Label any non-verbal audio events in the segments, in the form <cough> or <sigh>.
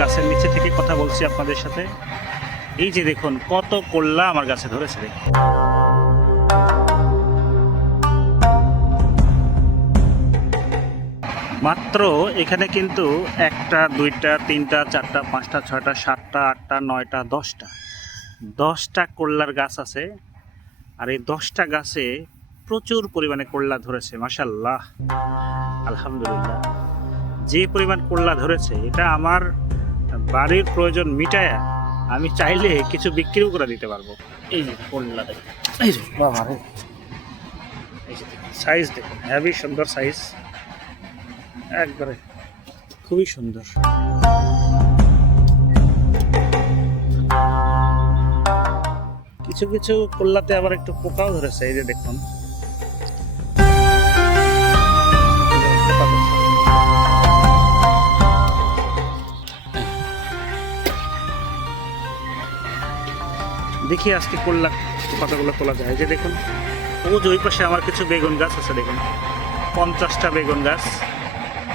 গাছের নিচে থেকে কথা বলছি আপনাদের সাথে। এই যে দেখুন, কত করলা আমার গাছে ধরেছে দেখুন। মাত্র এখানে কিন্তু একটা, দুইটা, তিনটা, চারটা, পাঁচটা, ছয়টা, সাতটা, আটটা, নয়টা, দশটা। দশটা কল্লার গাছ আছে, আর এই দশটা গাছে প্রচুর পরিমাণে করলা ধরেছে মাসাল্লাহ আলহামদুলিল্লাহ। যে পরিমাণ করলা ধরেছে, এটা আমার বাড়ির প্রয়োজন মিটায়া আমি চাইলে কিছু বিক্রিও করে দিতে পারব। এই যে দেখুন এই যে বাবা রে। এই যে সাইজ দেখুন হেভি সুন্দর সাইজ একবারে খুবই সুন্দর। কিছু কিছু কল্লাতে আবার একটু পোকাও ধরেছে এই যে দেখুন। দেখি আজকে করলা পাতাগুলো তোলা যায়। যে দেখুন ও যে ওই পাশে আমার কিছু বেগুন গাছ আছে দেখুন। পঞ্চাশটা বেগুন গাছ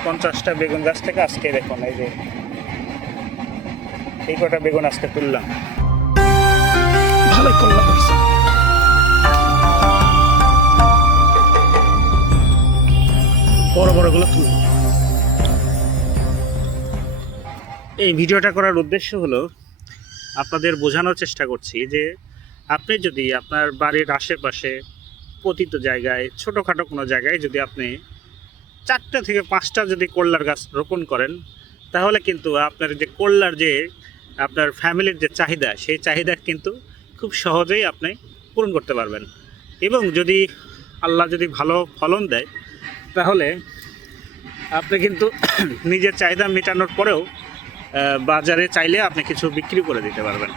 পঞ্চাশটা বেগুন গাছ থেকে আজকে দেখুন এই যে এই কটা বেগুন আজকে তুললাম। ভালোই করলা ধরছে বড় বড়গুলো তুল। এই ভিডিওটা করার উদ্দেশ্য হলো আপনাদের বোঝানোর চেষ্টা করছি যে আপনি যদি আপনার বাড়ির আশেপাশে পতিত জায়গায়, ছোটোখাটো কোনো জায়গায় যদি আপনি চারটা থেকে পাঁচটা যদি করলার গাছ রোপণ করেন, তাহলে কিন্তু আপনার যে করলার যে আপনার ফ্যামিলির যে চাহিদা, সেই চাহিদা কিন্তু খুব সহজেই আপনি পূরণ করতে পারবেন। এবং যদি আল্লাহ যদি ভালো ফলন দেয়, তাহলে আপনি কিন্তু <clears throat> নিজের চাহিদা মেটানোর পরেও বাজারে চাইলে আপনি কিছু বিক্রি করে দিতে পারবেন।